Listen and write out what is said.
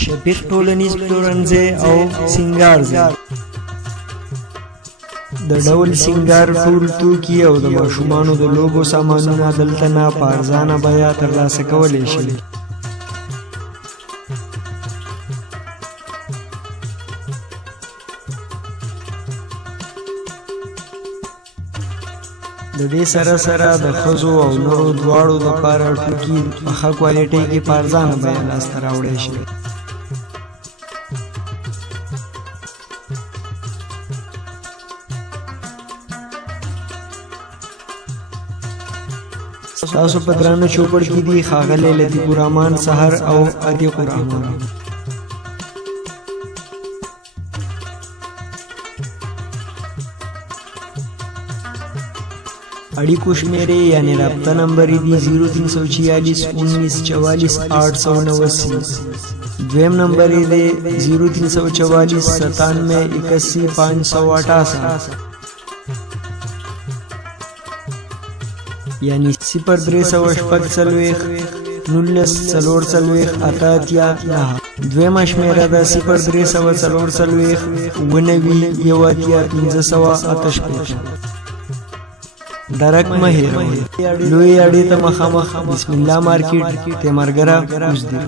شفیق ټولنیز پلورنځی او سینګار ځای. د ډول سینګار ټول توکي او د ماشومانو د لوبو سامانونه دلته نه په ارزانه بیه ترلاسه کولی شي. د دې سره سره د ښځو او نرو دواړو دپاره توکي په ښه کوالټۍ کې په ارزانه بیه لاسته راوړی شي. تاسو په درانه چوپړ کې دي ښاغلی لطیف الرحمن سحر او عتیق الرحمن. اړیکو شمیرې یعنی رابطه نمبر دي 0346 1944 889. دویم نمبر دی 0344 97 81 568 یعنی 0340 19 88. دویمه شمیره ده 0340 19 درک مه هیروئ. لوی اډې ته مخامخ بسم الله مارکیټ تیمرګره کوزدې.